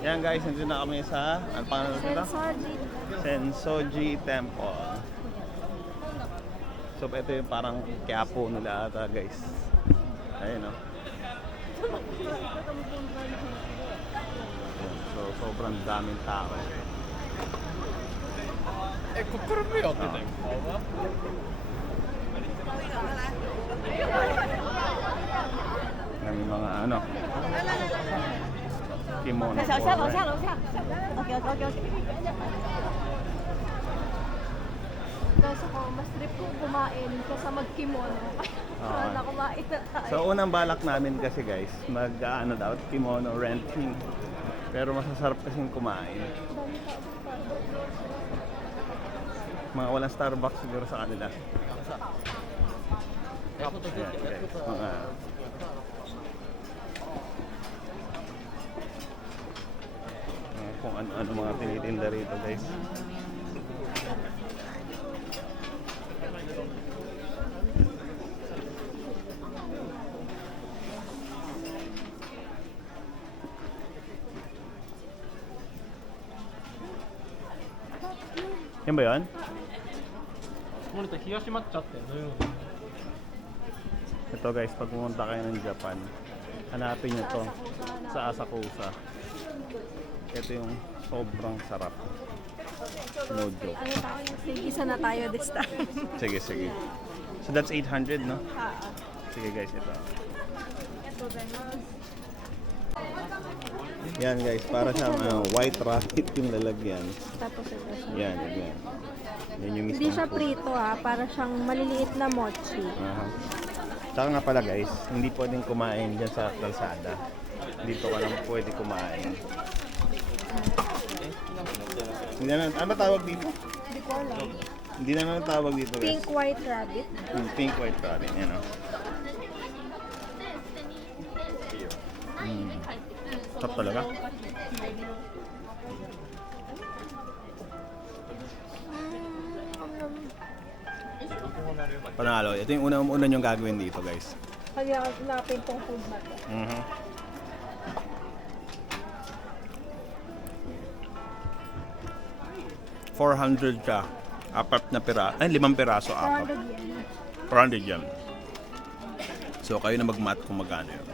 Yan guys, nandito na kami sa, ano pangalan nito? Sensoji. Sensoji Temple. So ito yung parang Quiapo nila ata guys. Ayun o. So sobrang daming tao. May mga ano, kimono. 楼下楼下楼下。OK OK OK OK。Kaso ko, mas trip ko kumain kaysa mag-kimono. Na kumain na tayo. So unang balak namin kasi guys, ano daw, kimono renting. Pero masasarap kasing kumain. Mga walang Starbucks siguro sa kanila. Ayan, guys, mga kung ano mga tinitinda rito guys. Yan ba yun? Ito guys, pag pumunta kayo ng Japan, hanapin nyo to sa Asakusa. Ito yung sobrang sarap. No joke. Sige, isa na tayo this time. Sige, sige. So that's 800, no? Sige guys, ito. Yan guys, para sa white rabbit yung lalagyan. Tapos ito siya. Yan, yan. Yan yung Hindi mismong siya food. prito ha, para siyang maliliit na mochi. Aha. Tsaka nga pala guys, hindi pwedeng kumain dyan sa kalsada. Dito ka lang pwede kumain. Hindi na, ano ba tawag dito? Hindi ko alam. Hindi na tawag dito guys. Pink white rabbit. Pink white rabbit, yan o. Sarap talaga. Panalo. Ito yung una yung gagawin dito guys. Kaya hanapin tong food na to. 400 siya. Apat na piraso. Ay, 5 piraso. 400 Apat. yen. 400 yan. So, kayo na mag-math kung magkano yun.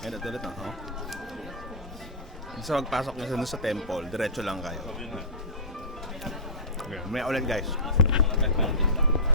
Ayun, ito ulit. Oh. So, magpasok nyo sa temple. Diretso lang kayo. Okay, may ulit guys.